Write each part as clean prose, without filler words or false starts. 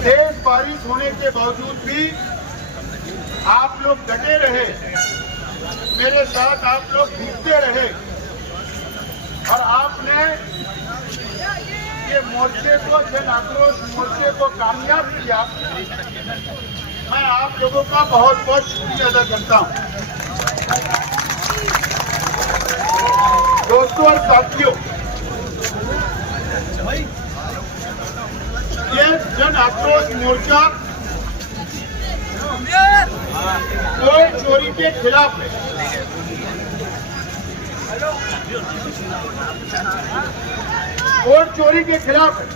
तेज बारिश होने के बावजूद भी आप लोग डटे रहे, मेरे साथ आप लोग भीगते रहे और आपने ये मोर्चे को, जन आक्रोश मोर्चे को कामयाब किया। मैं आप लोगों का बहुत बहुत शुक्रिया अदा करता हूँ। दोस्तों और साथियों, ये जन आक्रोश मोर्चा कोई चोरी के खिलाफ है। वोट चोरी के खिलाफ है।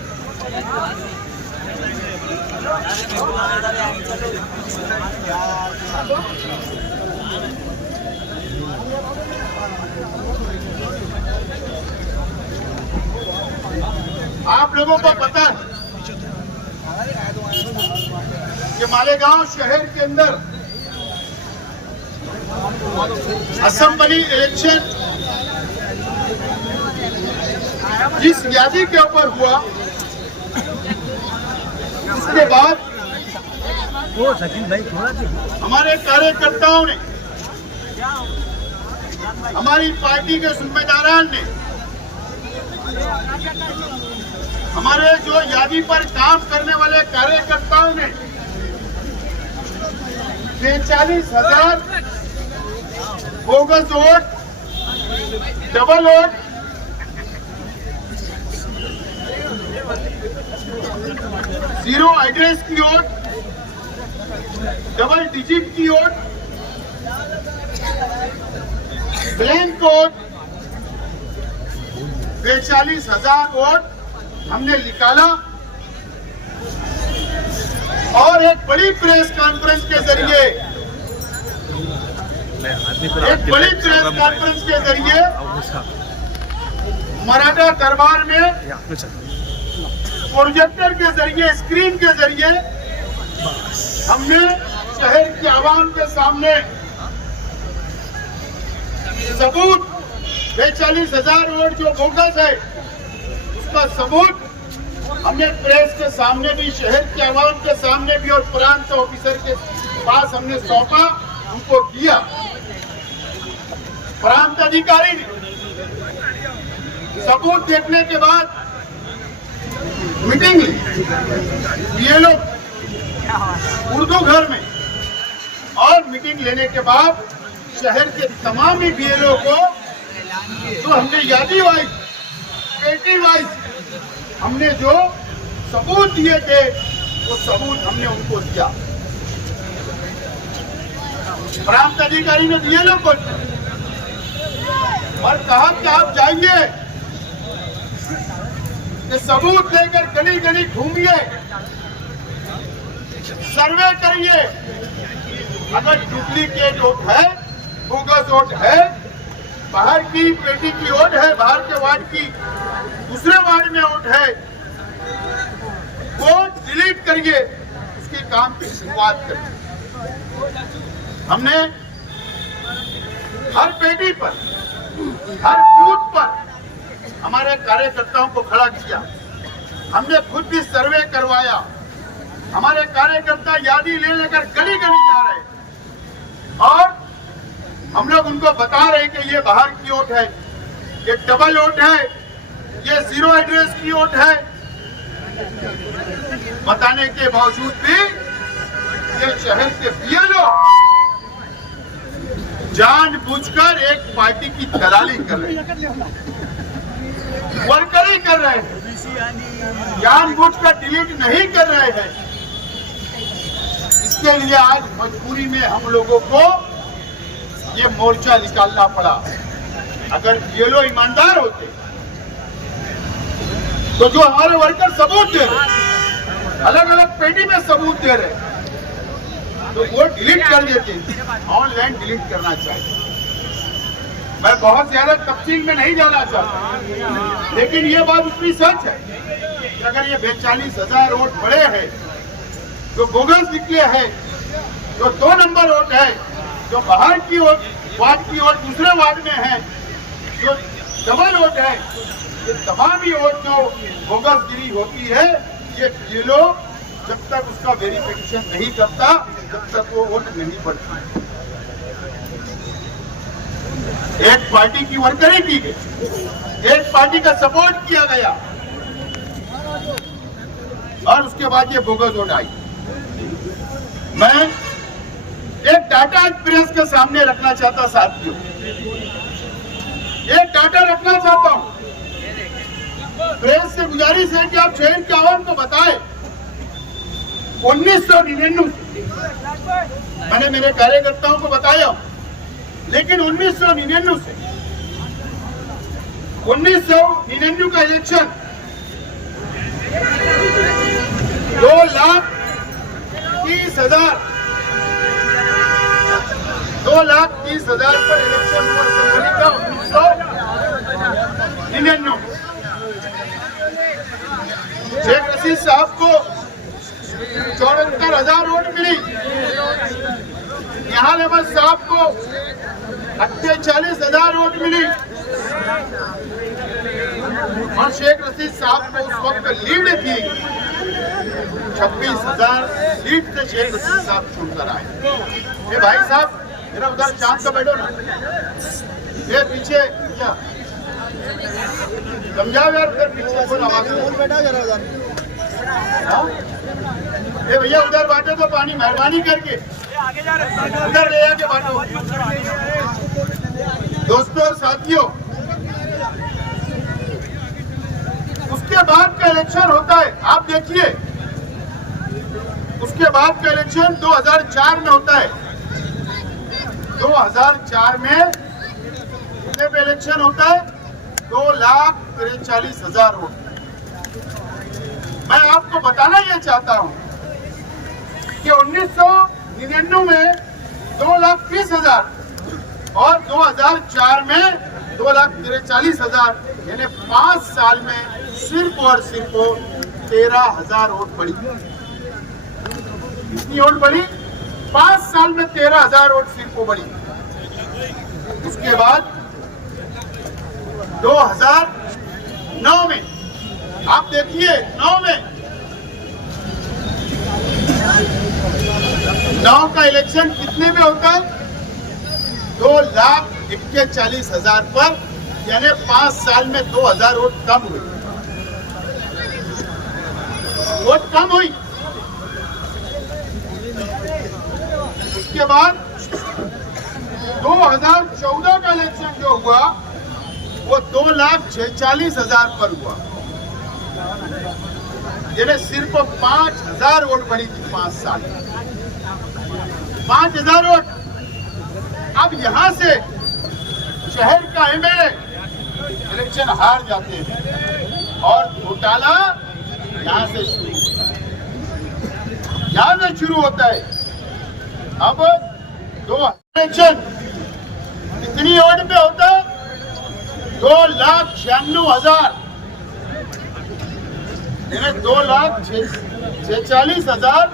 आप लोगों को पता है कि मालेगांव शहर के अंदर असेंबली इलेक्शन जिस यादी के ऊपर हुआ, उसके बाद हमारे कार्यकर्ताओं ने, हमारी पार्टी के सूबेदारान ने, हमारे जो यादी पर काम करने वाले कार्यकर्ताओं ने 43,000 bogus vote, double vote, zero address की वोट, डबल डिजिट की वोट, ब्लैंक वोट, 43,000 वोट हमने निकाला और एक बड़ी प्रेस कॉन्फ्रेंस के जरिए मराठा दरबार में प्रोजेक्टर के जरिए, स्क्रीन के जरिए हमने शहर की आवाम के सामने सबूत, 43,000 वोट जो बोगस है उसका सबूत हमने प्रेस के सामने भी, शहर के आवाम के सामने भी और प्रांत ऑफिसर के पास हमने सौंपा, उनको दिया। प्रांत अधिकारी ने सबूत देखने के बाद मीटिंग ली, ये लोग उर्दू घर में, और मीटिंग लेने के बाद शहर के तमाम ही बीएलओ को तो हमने यादी वाइज, पेटी वाइज हमने जो सबूत दिए थे वो सबूत हमने उनको दिया। प्रांत अधिकारी ने दिए लोग और कहा कि आप जाइए, कि सबूत लेकर गली गली घूमिए, सर्वे करिए, अगर डुप्लीकेट वोट है, बोगस वोट है, बाहर की पेटी की वोट है, बाहर के वार्ड की दूसरे वार्ड में वोट है, वोट डिलीट करिए, उसके काम की शुरुआत करिए। हमने हर पेटी पर, हर बूथ पर हमारे कार्यकर्ताओं को खड़ा किया। हमने खुद भी सर्वे करवाया। हमारे कार्यकर्ता यादी ले लेकर गली गली जा रहे और हम लोग उनको बता रहे कि ये बाहर की वोट है, ये डबल वोट है, ये जीरो एड्रेस की वोट है। बताने के बावजूद भी ये शहर के बीएलओ जानबूझकर एक पार्टी की दलाली कर रहे हैं, वर्करी कर रहे हैं, जानबूझकर डिलीट नहीं कर रहे हैं। इसके लिए आज मजबूरी में हम लोगों को ये मोर्चा निकालना पड़ा। अगर बीएलओ ईमानदार होते तो जो हमारे वर्कर सबूत दे रहे, अलग अलग पेटी में सबूत दे रहे, तो वो डिलीट कर देते, ऑनलाइन डिलीट करना चाहिए। मैं बहुत ज्यादा तफसील में नहीं जाना चाहता, लेकिन ये बात उतनी सच है कि अगर ये 42,000 वोट पड़े हैं, जो बोगस निकले हैं, जो 2 नंबर वोट है, जो बाहर की वोट, वार्ड की वोट दूसरे वार्ड में है, जो डबल वोट है, ये तमाम ही वोट जो बोगस गिरी होती है, ये लोग जब तक उसका वेरिफिकेशन नहीं करता तब तक वो वोट नहीं पड़ती। एक पार्टी की वर्करी की गई, एक पार्टी का सपोर्ट किया गया और उसके बाद ये बोगस वोट आई। मैं एक डाटा प्रेस के सामने रखना चाहता साथियों, एक डाटा रखना चाहता हूं। प्रेस से गुजारिश है कि आप शहर के आवाम को बताएं 1999 मैंने मेरे कार्यकर्ताओं को बताया, लेकिन 1999 से 1999 का इलेक्शन 2,30,000 पर इलेक्शन हुआ फरवरी का 1999। शेख रशीद साहब को 74,000 वोट मिली, निहाल अहमद साहब को 48,000 वोट मिली और शेख रशीद साहब को उस वक्त लीड थी 26,000 लीड से शेख रशीद साहब चुनकर आए। ये भाई साहब मेरा उधर चांद का बैठो ना, ये पीछे समझाओ यार, उधर पीछे कोई आवाज बैठा जरा उधर। ये भैया उधर बांटो तो पानी मेहरबानी करके उधर ले आके बांटो। दोस्तों और साथियों, उसके बाद का इलेक्शन होता है, आप देखिए उसके बाद का इलेक्शन 2004 में होता है। 2004 में कितने पे इलेक्शन होता है? 2,43,000 वोट। मैं आपको बताना यह चाहता हूं कि 1999 में 2,30,000 और 2004 में 2,43,000, यानी 5 साल में सिर्फ और सिर्फ 13,000 वोट बढ़ी। कितनी वोट बढ़ी? 5 साल में 13,000 वोट सिर्फ बढ़ी। उसके बाद 2009 में आप देखिए, 9 का इलेक्शन कितने में होता है? 2,41,000 पर, यानी 5 साल में 2,000 वोट कम हुई। वोट कम हुई। उसके बाद 2014 का इलेक्शन जो हुआ वो 2,46,000 पर हुआ, यानी सिर्फ 5,000 वोट बढ़ी थी 5 साल में। 5,000 वोट। अब यहां से शहर का एमएलए इलेक्शन हार जाते हैं और घोटाला यहां से शुरू होता है। अब 2 इलेक्शन कितनी वोट पे होता है? 2,96,000, यानी 2,46,000।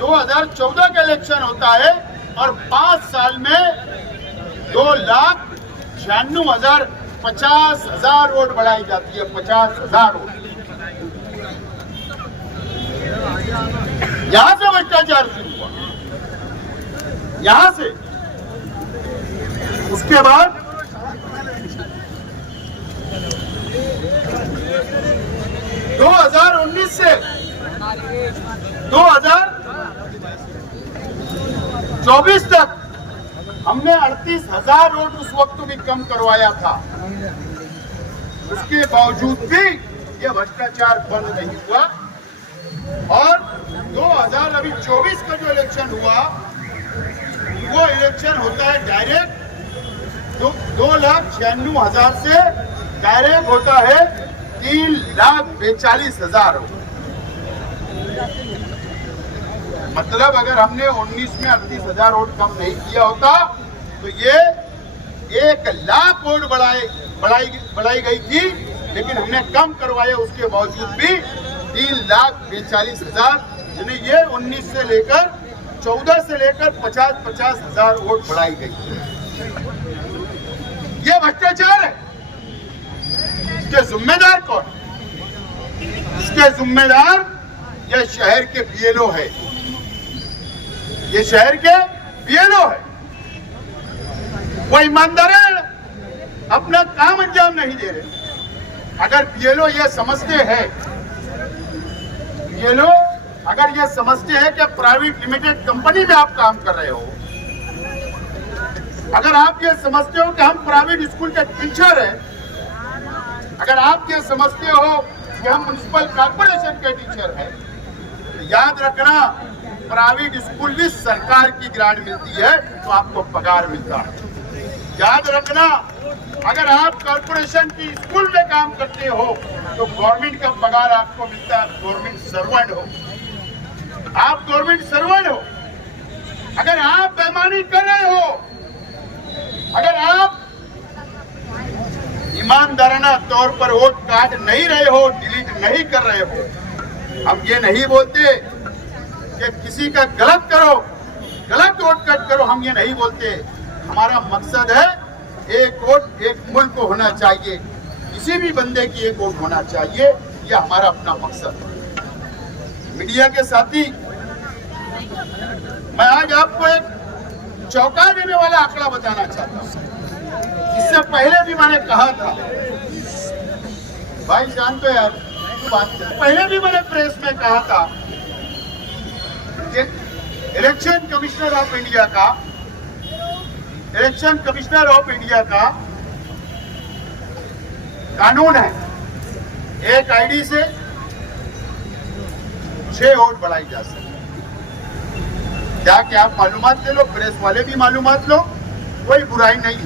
2014 का इलेक्शन होता है और 5 साल में 2,96,000, 50,000 वोट बढ़ाई जाती है। 50,000 वोट। यहां से भ्रष्टाचार शुरू हुआ, यहां से। उसके बाद 2019 से 2024 तक हमने 38,000 वोट उस वक्त भी कम करवाया था। उसके बावजूद भी ये भ्रष्टाचार बंद नहीं हुआ और 2024 का जो इलेक्शन हुआ वो इलेक्शन होता है डायरेक्ट 2,96,000 से डायरेक्ट होता है 3,42,000। मतलब अगर हमने 19 में 38,000 वोट कम नहीं किया होता तो ये 1,00,000 वोट बढ़ाई गई थी, लेकिन हमने कम करवाया। उसके बावजूद भी 3,42,000, यानी ये 19 से लेकर 14 से लेकर 50,000 वोट बढ़ाई गई। ये भ्रष्टाचार है। इसके जिम्मेदार कौन? इसके जिम्मेदार ये शहर के बीएलओ है, ये शहर के बीएलओ है। वो ईमानदार अपना काम अंजाम नहीं दे रहे। अगर बीएलओ ये समझते हैं, बीएलओ अगर ये समझते हैं कि प्राइवेट लिमिटेड कंपनी में आप काम कर रहे हो, अगर आप ये समझते हो कि हम प्राइवेट स्कूल के टीचर हैं, अगर आप ये समझते हो कि हम म्युनिसिपल कॉर्पोरेशन के टीचर हैं, तो याद रखना प्राइवेट स्कूल भी सरकार की ग्रांट मिलती है तो आपको पगार मिलता है। याद रखना अगर आप कॉर्पोरेशन की स्कूल में काम करते हो तो गवर्नमेंट का पगार आपको मिलता है, गवर्नमेंट सर्वेंट हो, आप गवर्नमेंट सर्वेंट हो। अगर आप बेईमानी कर रहे हो, अगर आप ईमानदाराना तौर पर वोट काट नहीं रहे हो, डिलीट नहीं कर रहे हो, हम ये नहीं बोलते कि किसी का गलत करो, गलत वोट कट करो, हम ये नहीं बोलते। हमारा मकसद है एक वोट एक मुल्क को होना चाहिए, किसी भी बंदे की एक वोट होना चाहिए, यह हमारा अपना मकसद है। मीडिया के साथी, मैं आज आपको एक चौंका देने वाला आंकड़ा बताना चाहता हूँ। इससे पहले भी मैंने कहा था, भाई जान तो यार बात, पहले भी मैंने प्रेस में कहा था कि इलेक्शन कमिश्नर ऑफ इंडिया का, इलेक्शन कमिश्नर ऑफ इंडिया का कानून है, एक आईडी से 6 वोट बढ़ाई जा सकती। क्या क्या आप मालूमात ले लो, प्रेस वाले भी मालूमात लो, कोई बुराई नहीं।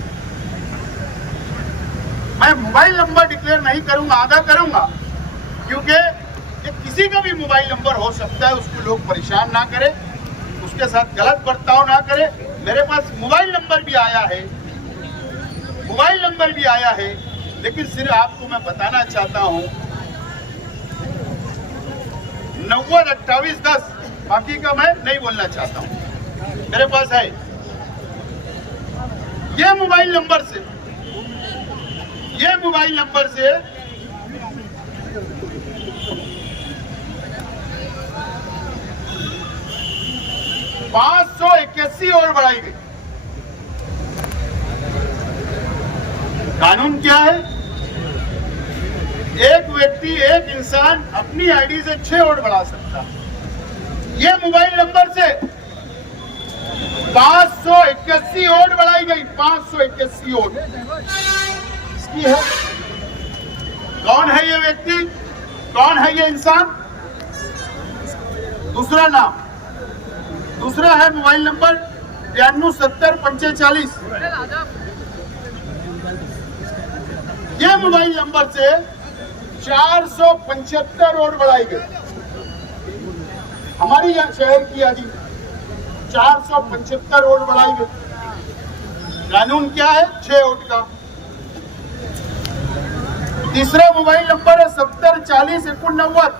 मैं मोबाइल नंबर डिक्लेयर नहीं करूंगा, आधा करूंगा, क्योंकि ये किसी का भी मोबाइल नंबर हो सकता है, उसको लोग परेशान ना करें, उसके साथ गलत बर्ताव ना करें। मेरे पास मोबाइल नंबर भी आया है, मोबाइल नंबर भी आया है, लेकिन सिर्फ आपको मैं बताना चाहता हूं 90-28-10, बाकी का मैं नहीं बोलना चाहता हूं। मेरे पास है ये मोबाइल नंबर से, ये मोबाइल नंबर से 581 और बढ़ाई गई। कानून क्या है? एक व्यक्ति, एक इंसान अपनी आईडी से 6 वोट बढ़ा सकता है। ये मोबाइल नंबर से 581 वोट बढ़ाई गई, 581 वोट इसकी है। कौन है ये व्यक्ति, कौन है ये इंसान? दूसरा नाम, दूसरा है मोबाइल नंबर 927045। ये मोबाइल नंबर से 475 वोट बढ़ाई गई। हमारी यहाँ शहर की यादी 475 वोट बढ़ाई गई। कानून क्या है? 6 वोट का। तीसरा मोबाइल नंबर है 704089,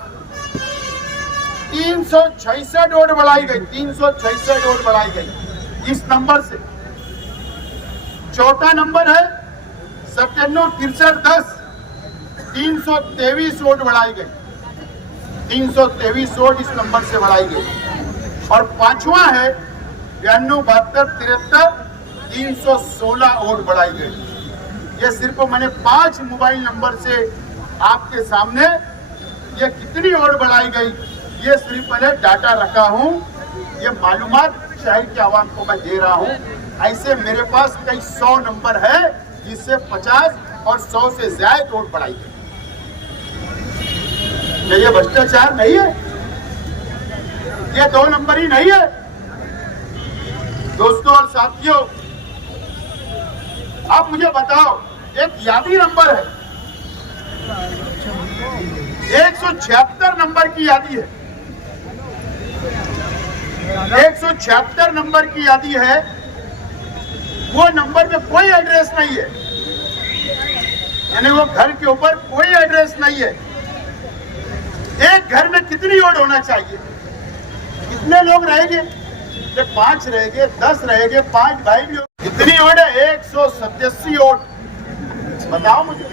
366 वोट बढ़ाई गई, 366 वोट बढ़ाई गई इस नंबर से। चौथा नंबर है 976310, 323 वोट बढ़ाई गई, 323 वोट इस नंबर से बढ़ाई गई। और पांचवा है 927273, 316 वोट बढ़ाई गई। ये सिर्फ मैंने 5 मोबाइल नंबर से आपके सामने ये कितनी वोट बढ़ाई गई, ये सिर्फ मैंने डाटा रखा हूं। ये मालूमात शहर के आवाम को मैं दे रहा हूं। ऐसे मेरे पास कई 100 नंबर है जिससे 50 और 100 से ज्यादा वोट बढ़ाई गई। ये भ्रष्टाचार नहीं है? ये 2 नंबर ही नहीं है? दोस्तों और साथियों, आप मुझे बताओ, एक यादी नंबर है, 176 नंबर की यादी है, 176 नंबर की यादी है। वो नंबर पे कोई एड्रेस नहीं है, यानी वो घर के ऊपर कोई एड्रेस नहीं है। एक घर में कितनी वोट होना चाहिए? कितने लोग रहेंगे? 5 रहेंगे, 10 रहेंगे, 5 भाई भी। कितनी वोट है? 187 वोट। बताओ मुझे,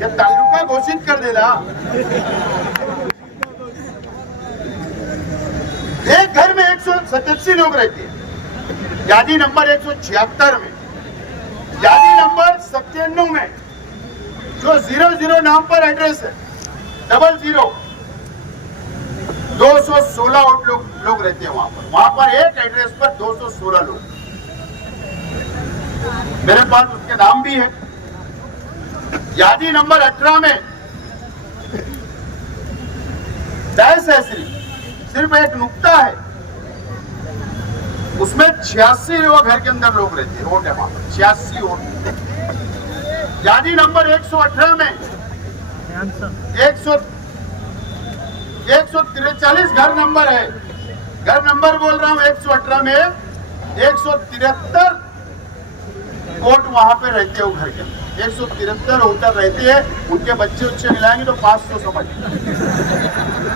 ये तालुका घोषित कर देना। 187 लोग रहते हैं। यादी नंबर 176 में, यादी नंबर 97 में जो 00 नाम पर एड्रेस है 00 216 लोग रहते हैं वहां पर एक एड्रेस पर 216 लोग। मेरे पास उसके नाम भी है। यादी नंबर 18 में डैश है, सिर्फ एक नुक्ता है, उसमें 86 लोग घर के अंदर लोग रहते हैं, रोड है वहां पर 86 रोड। यादी नंबर 118 में 143 घर नंबर है, घर नंबर बोल रहा हूं 118 में 173 वोट वहां पे रहते हो घर के अंदर, 173 वोटर रहते हैं। उनके बच्चे उच्चे मिलाएंगे तो 500 समझ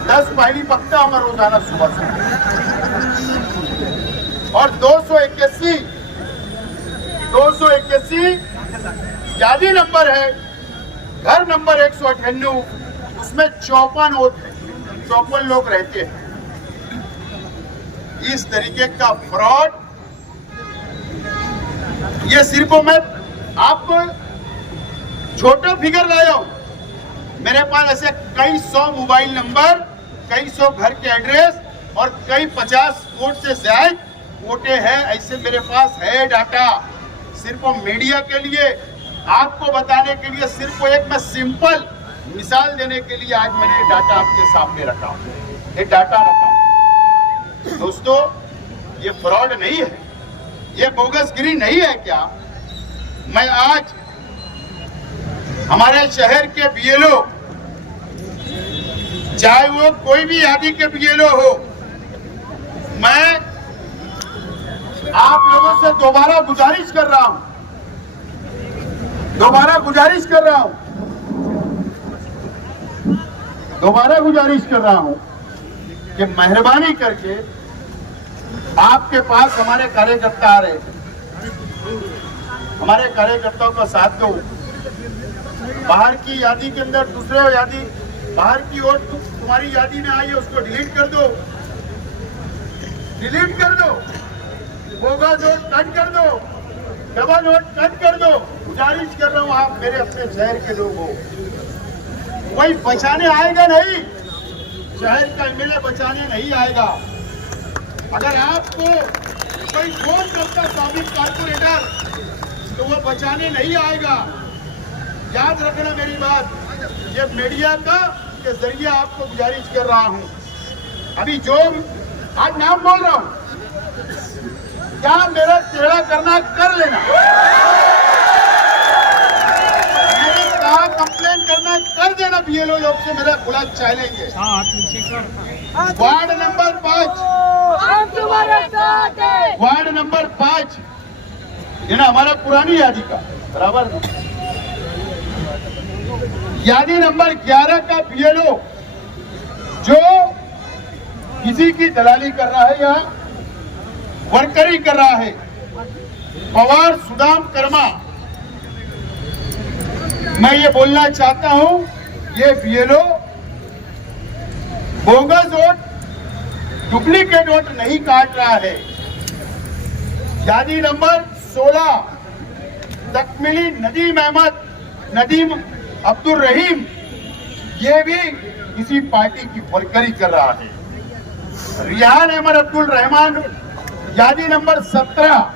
10 फाइली पक्का हमारा रोजाना सुबह से। और 281 यादी नंबर है, घर नंबर 198, उसमें 54 वोट है, 54 लोग रहते हैं। इस तरीके का फ्रॉड, ये सिर्फ मैं आपको छोटा फिगर लाया हूं। मेरे पास ऐसे कई 100 मोबाइल नंबर, कई 100 घर के एड्रेस और कई 50 वोट से ज्यादा वोटे हैं, ऐसे मेरे पास है डाटा। सिर्फ मीडिया के लिए, आपको बताने के लिए, सिर्फ एक मैं सिंपल मिसाल देने के लिए आज मैंने डाटा आपके सामने रखा हूं, ये डाटा रखा हूं। दोस्तों, ये फ्रॉड नहीं है, ये बोगसगिरी नहीं है क्या? मैं आज हमारे शहर के बीएलओ, चाहे वो कोई भी यादी के बीएलओ हो, मैं आप लोगों से दोबारा गुजारिश कर रहा हूं कि मेहरबानी करके आपके पास हमारे कार्यकर्ता आ रहे हैं, हमारे कार्यकर्ताओं का साथ दो। बाहर की यादी के अंदर दूसरे यादी, बाहर की ओर तुम्हारी यादी में आई है, उसको डिलीट कर दो, बोगस वोट कट कर दो, डबल वोट कट कर दो। गुजारिश कर रहा हूं, आप मेरे अपने शहर के लोग हो, कोई बचाने आएगा नहीं, शहर का एमएलए बचाने नहीं आएगा। अगर आपको कोई फोन करता साबित कारपोरेटर तो वो बचाने नहीं आएगा। याद रखना मेरी बात, ये मीडिया का के जरिए आपको गुजारिश कर रहा हूं। अभी जो आज नाम बोल रहा हूं, क्या मेरा टेढ़ा करना कर लेना, मेरे कहा कंप्लेन करना कर देना, बीएलओ लोग से मेरा खुला चैलेंज है। वार्ड नंबर 5, वार्ड नंबर 5 ये ना हमारा पुरानी यादी का बराबर, यादी नंबर 11 का बीएलओ जो किसी की दलाली कर रहा है या वर्करी कर रहा है, पवार सुदाम कर्मा, मैं ये बोलना चाहता हूं, ये BLO bogus vote, duplicate vote नहीं काट रहा है। यादी नंबर 16 तकमिली नदीम अब्दुल रहीम, ये भी किसी पार्टी की वर्करी कर रहा है। रिहान अहमद अब्दुल रहमान यादी नंबर 17,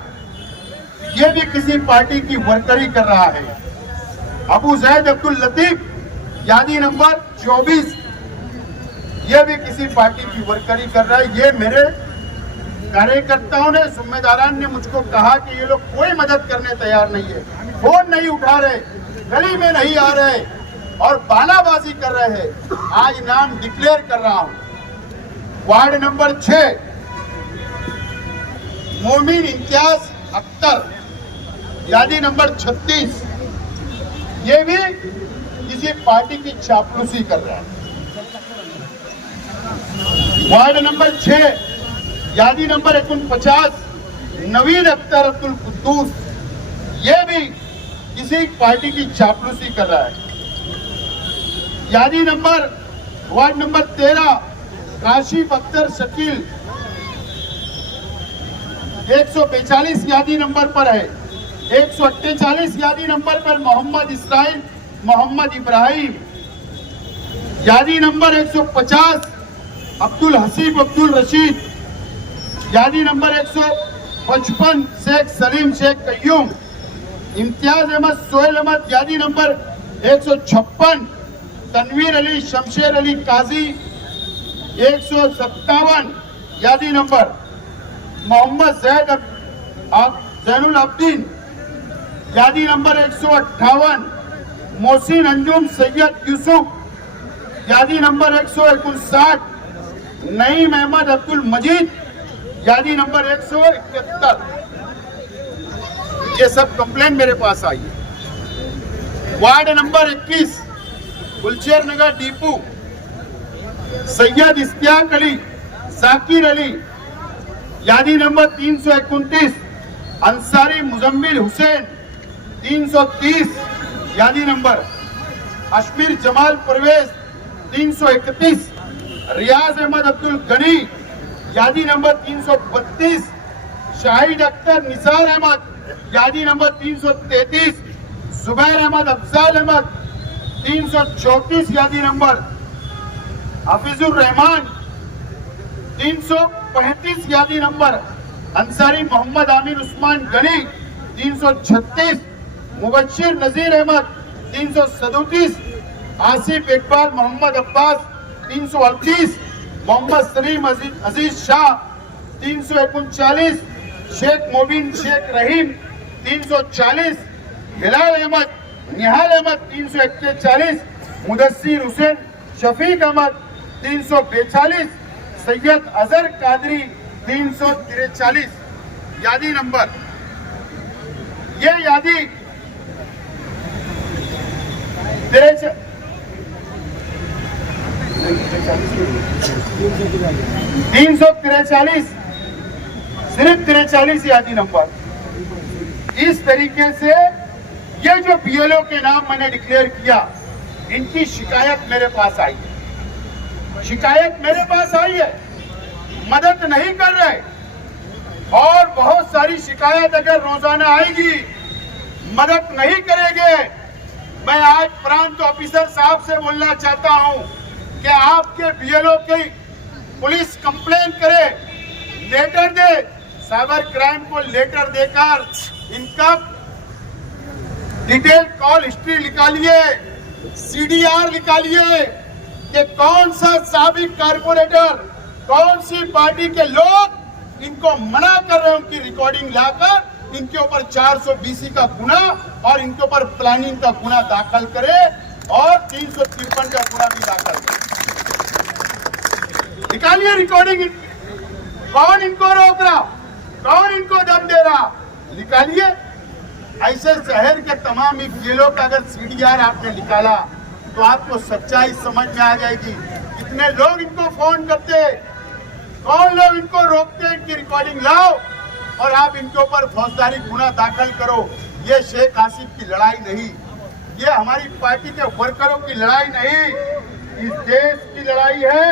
ये भी किसी पार्टी की वर्करी कर रहा है। अबू जैद अब्दुल लतीफ यादी नंबर 24, ये भी किसी पार्टी की वर्करी कर रहा है। ये मेरे कार्यकर्ताओं ने, जिम्मेदारान ने मुझको कहा कि ये लोग कोई मदद करने तैयार नहीं है, फोन नहीं उठा रहे, गली में नहीं आ रहे और बालाबाजी कर रहे हैं। आज नाम डिक्लेयर कर रहा हूं, वार्ड नंबर 6 मोमिन इम्तियाज अख्तर यादी नंबर 36, ये भी किसी पार्टी की चापलूसी कर रहा है। वार्ड नंबर 6 यादी नंबर 49 नवीन अख्तर अब्दुल कुद्दूस, ये भी किसी पार्टी की चापलूसी कर रहा है। यादी number ward number 13 Kashif Akhtar Shakeel, 142 यादी नंबर पर है। 148 यादी नंबर पर मोहम्मद इसराइल मोहम्मद इब्राहिम। यादी नंबर 150 अब्दुल हसीब अब्दुल रशीद। यादी नंबर 155 शेख सलीम शेख कयूम। इम्तियाज अहमद सोहेल अहमद। यादी नंबर 156 तनवीर अली शमशेर अली काजी। 157 यादी नंबर मोहम्मद जैनुल अब्दीन। यादी नंबर 158 मोहसिन अंजुम सैयद यूसुफ। यादी नंबर 159 नईम अहमद अब्दुल मजीद। यादी नंबर 171। ये सब कंप्लेन मेरे पास आई है। वार्ड नंबर 21 गुलशेर नगर डीपू सैयद इश्तियाक अली जाकिर अली। यादी नंबर 329 अंसारी मुजम्मिल हुसैन। 330 यादी नंबर अशमीर जमाल परवेज। 331 रियाज अहमद अब्दुल गनी। यादी नंबर 332 शाहिद अख्तर निसार अहमद। यादी नंबर 333 जुबैर अहमद अफजाल अहमद। 334 यादी नंबर हफीजुर रहमान। 335 यादी नंबर अंसारी मोहम्मद आमिर उस्मान गनी। 336 मुबशिर नजीर अहमद। 337 आसिफ इकबाल मोहम्मद अब्बास। 338 मोहम्मद सलीम अजीज शाह। 339 शेख मोबिन शेख रहीम। 340 हिलाल अहमद निहाल अहमद। 341 मुदस्सिर हुसैन शफीक अहमद। 342 सैयद अजहर कादरी। 343 यादी नंबर। ये यादी 343 सिर्फ 43 यादी नंबर। इस तरीके से ये जो बीएलओ के नाम मैंने डिक्लेयर किया, इनकी शिकायत मेरे पास आई है। शिकायत मेरे पास आई है, मदद नहीं कर रहे। और बहुत सारी शिकायत अगर रोजाना आएगी, मदद नहीं करेंगे। मैं आज प्रांत ऑफिसर साहब से बोलना चाहता हूं कि आपके बीएलओ की पुलिस कंप्लेन करे, लेटर दे, साइबर क्राइम को लेटर देकर इनका डिटेल कॉल हिस्ट्री निकालिए, सीडीआर निकालिए कि कौन सा साबिक कारपोरेटर, कौन सी पार्टी के लोग इनको मना कर रहे हैं, उनकी रिकॉर्डिंग लाकर इनके ऊपर 420 का गुना और इनके ऊपर प्लानिंग का गुना दाखिल करे और 353 का गुना भी दाखिल करे। निकालिए रिकॉर्डिंग। कौन इनको रोक रहा, कौन इनको दम दे रहा, निकालिए। ऐसे शहर के तमाम जेलों का अगर सीडीआर आपने निकाला तो आपको सच्चाई समझ में आ जाएगी। कितने लोग इनको फोन करते, कौन लोग इनको रोकते, इनकी रिकॉर्डिंग लाओ और आप इनके ऊपर फौजदारी गुना दाखिल करो। ये शेख आसिफ की लड़ाई नहीं, ये हमारी पार्टी के वर्करों की लड़ाई नहीं, इस देश की लड़ाई है,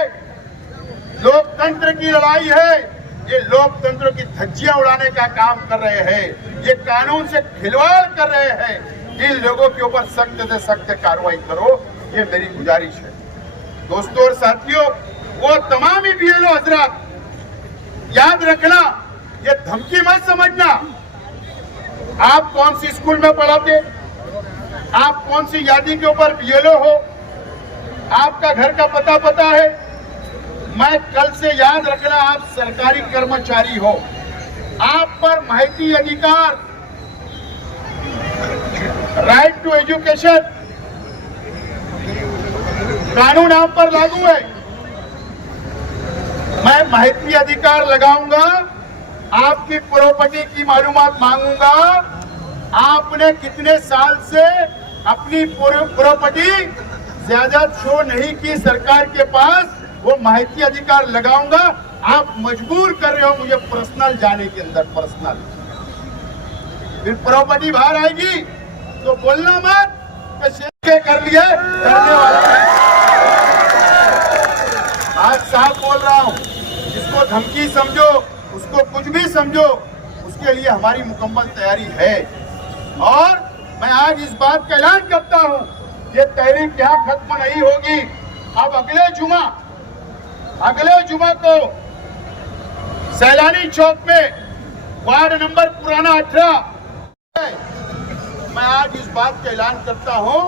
लोकतंत्र की लड़ाई है। ये लोकतंत्र की धज्जियां उड़ाने का काम कर रहे हैं, ये कानून से खिलवाड़ कर रहे हैं। इन लोगों के ऊपर सख्त से सख्त कार्रवाई करो, ये मेरी गुजारिश है। दोस्तों और साथियों, वो तमाम ही बीएलओ हजरात, याद रखना, ये धमकी मत समझना। आप कौन सी स्कूल में पढ़ाते, आप कौन सी यादी के ऊपर बीएलओ हो, आपका घर का पता है। मैं कल से याद रखना, आप सरकारी कर्मचारी हो, आप पर माहिती अधिकार, राइट टू एजुकेशन कानून आप पर लागू है। मैं माहिती अधिकार लगाऊंगा, आपकी प्रॉपर्टी की मालूमात मांगूंगा, आपने कितने साल से अपनी प्रॉपर्टी ज्यादा शो नहीं की सरकार के पास, वो माहिती अधिकार लगाऊंगा। आप मजबूर कर रहे हो मुझे पर्सनल जाने के अंदर, पर्सनल, फिर प्रॉपर्टी बाहर आएगी तो बोलना मत कि शेख कर लिया, करने वाला आज साफ बोल रहा हूं। इसको धमकी समझो, उसको कुछ भी समझो, उसके लिए हमारी मुकम्मल तैयारी है। और मैं आज इस बात का ऐलान करता हूं, ये तहरीक यहाँ खत्म नहीं होगी। अब अगले जुमा को सैलानी चौक में वार्ड नंबर पुराना 18 मैं आज इस बात का ऐलान करता हूं,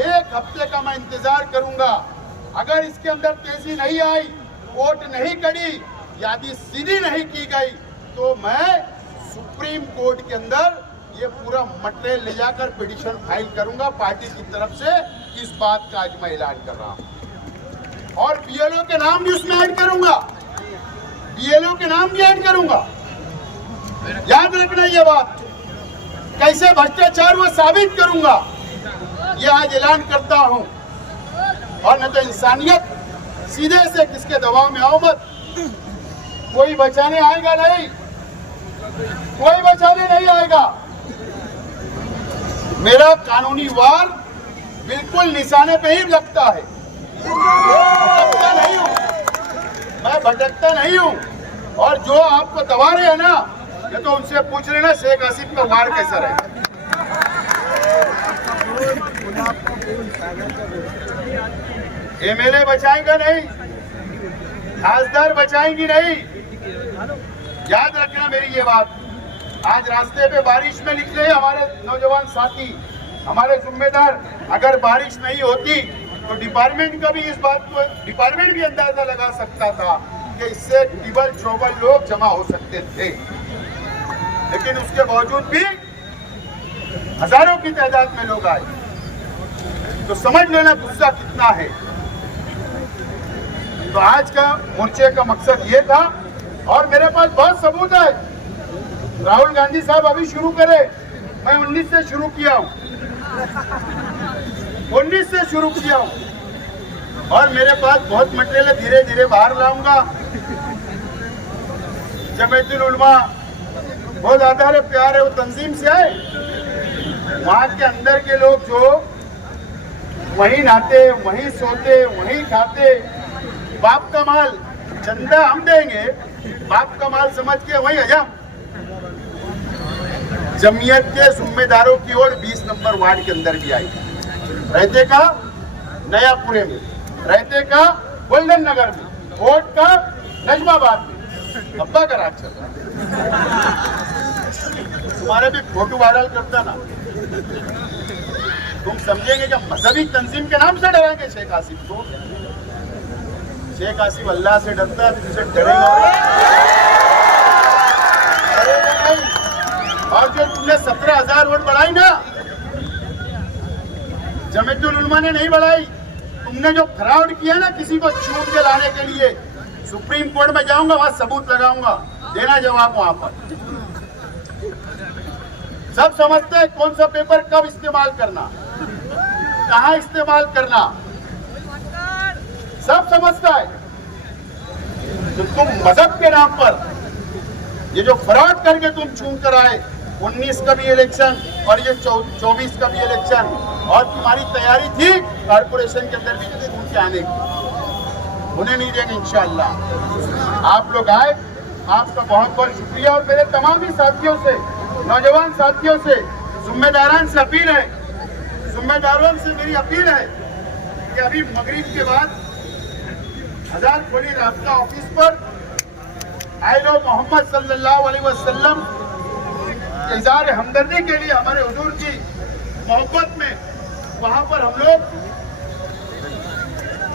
एक हफ्ते का मैं इंतजार करूंगा। अगर इसके अंदर तेजी नहीं आई, वोट नहीं करी, यादी सीधी नहीं की गई, तो मैं सुप्रीम कोर्ट के अंदर ये पूरा मटेरियल ले जाकर पिटीशन फाइल करूंगा पार्टी की तरफ से। इस बात का आज मैं ऐलान कर रहा हूं। और बीएलओ के नाम भी उसमें ऐड करूंगा, बीएलओ के नाम भी ऐड करूंगा। याद रखना ये बात, कैसे भ्रष्टाचार वो साबित करूंगा, ये आज ऐलान करता हूं। और न तो इंसानियत सीधे से किसके दबाव में आओ मत, कोई बचाने आएगा नहीं, कोई बचाने नहीं आएगा। मेरा कानूनी वार बिल्कुल निशाने पे ही लगता है, भटकता नहीं हूं, मैं भटकता नहीं हूं। और जो आपको दबा रहे हैं ना, ये तो उनसे पूछ लेना शेख आसिफ का वार कैसा रहे। एमएलए बचाएंगे नहीं, खासदार बचाएंगी नहीं। याद रखना मेरी ये बात। आज रास्ते पे बारिश में निकले हमारे नौजवान साथी, हमारे जिम्मेदार, अगर बारिश नहीं होती तो डिपार्टमेंट का भी इस बात को डिपार्टमेंट भी अंदाजा लगा सकता था कि इससे टिबल चौबल लोग जमा हो सकते थे। लेकिन उसके बावजूद भी हजारों की तादाद में लोग आए, तो समझ लेना गुस्सा कितना है। तो आज का मोर्चे का मकसद ये था, और मेरे पास बहुत सबूत है। राहुल गांधी साहब अभी शुरू करे, मैं 19 से शुरू किया हूं, 19 से शुरू किया हूं। और मेरे पास बहुत मटेरियल है, धीरे धीरे बाहर लाऊंगा। जमीयतुल उलमा बहुत आधार प्यार है, वो तंजीम से आए, वहां के अंदर के लोग जो वहीं नहाते, वहीं सोते, वहीं खाते, बाप का माल, चंदा हम देंगे, बाप का माल समझ के वहीं हजम। जमीयत के जिम्मेदारों की ओर 20 नंबर वार्ड के अंदर भी आई, रहते का नयापुरे में, रहते का गोल्डन नगर में, वोट का नजमाबाद में। अब्बा का राज चल रहा है। तुम्हारे भी फोटो वायरल करता ना, तुम समझेंगे कि मजहबी तंजीम के नाम से डराएंगे शेख आसिफ को। शेख आसिफ अल्लाह से डरता है, तुमसे डरेगा नहीं। और जो तुमने 17,000 वोट बढ़ाई ना, जमीयतुल उलमा ने नहीं बढ़ाई। तुमने जो फ्रॉड किया ना किसी को छूट के लाने के लिए, सुप्रीम कोर्ट में जाऊंगा, वहां सबूत लगाऊंगा, देना जवाब वहां पर। सब समझते हैं कौन सा पेपर कब इस्तेमाल करना, कहां इस्तेमाल करना, सब समझता है। तो तुम मजहब के नाम पर ये जो फ्रॉड करके तुम चुन कर आए, 19 का भी इलेक्शन और ये 24 का भी इलेक्शन, और तुम्हारी तैयारी थी कारपोरेशन के अंदर भी चुन के आने की, उन्हें नहीं देंगे इंशाअल्लाह। आप लोग आए, आपका बहुत बहुत शुक्रिया। और मेरे तमाम ही साथियों से, नौजवान साथियों से, जिम्मेदारान से अपील है, जिम्मेदारों से मेरी अपील है कि अभी मगरिब के बाद हजार खोली रास्ता ऑफिस पर आइलो मोहम्मद सल्लल्लाहु अलैहि वसल्लम इज़हार हमदर्दी के लिए, हमारे हुजूर की मोहब्बत में, वहां पर हम लोग,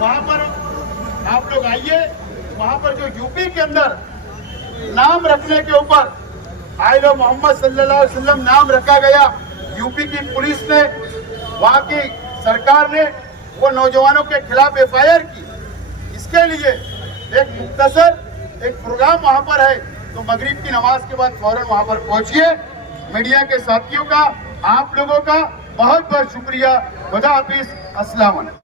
वहां पर आप लोग आइए। वहां पर जो यूपी के अंदर नाम रखने के ऊपर आइलो मोहम्मद सल्लल्लाहु अलैहि वसल्लम नाम रखा गया, यूपी की पुलिस ने, वहां की सरकार ने वो नौजवानों के खिलाफ FIR की। इसके लिए एक मुख्तसर एक प्रोग्राम वहां पर है, तो मगरिब की नमाज के बाद फौरन वहां पर पहुंचिए। मीडिया के साथियों का, आप लोगों का बहुत बहुत शुक्रिया। खुदा हाफिज, अस्सलाम वालेकुम।